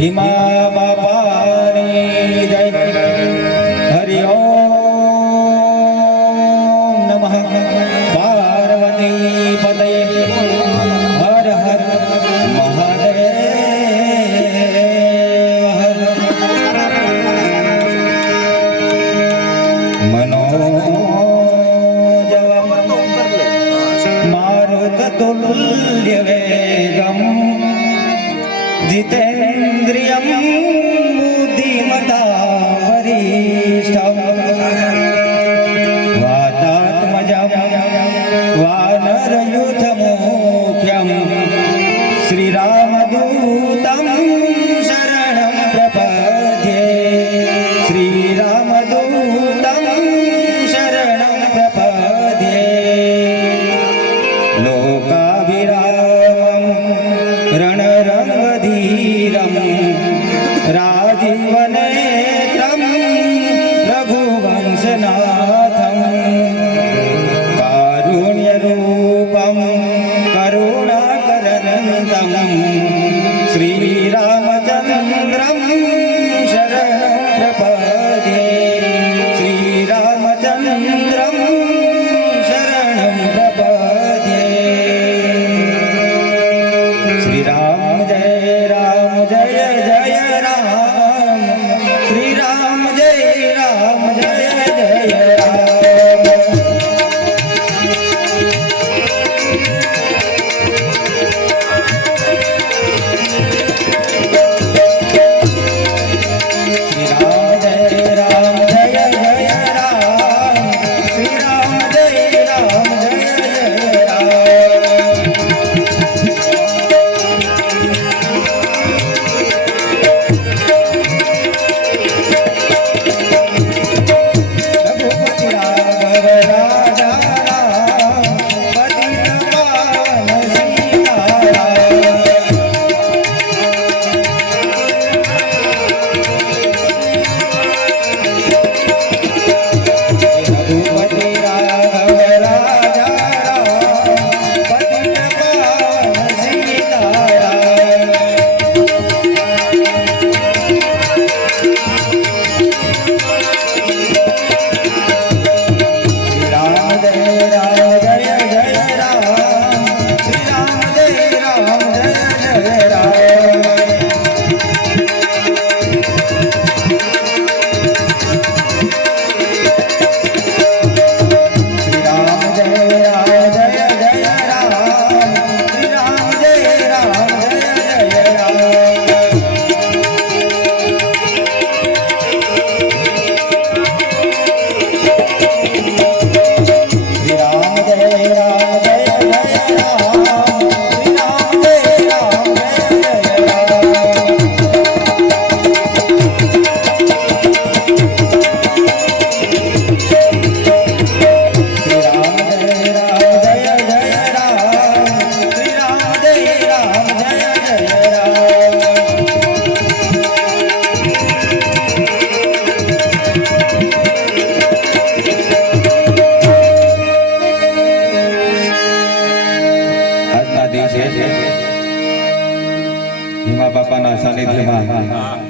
ભીમા બાપાની જય. હરિ ઓમ નમઃ પાર્વતી પતયે. હર હર મહાદેવ હર. મનોજવમ મારુતતુલ્ય વેગમ जितेन्द्रियं बुद्धिमतां वरिष्ठं वातात्मजं वानरयूथमुख्यं श्रीरामदूतं शरणं प्रपद्ये. श्रीरामदूतं शरणं प्रपद्ये. लोकाभिरामं रणरङ्गधीरं राजीवनेत्रं रघुवंशनाथं कारुण्यरूपं करुणाकरन्तं श्रीरामचन्द्रं शरणं प्रपद्ये. श्रीरामचन्द्रं शरणं प्रपद्ये. श्री राम जय जय राम. श्री राम जय जय राम. श्री राम जय जय राम. श्री राम जय जय राम. ભીમા બાપાના સાનિધ્યમાં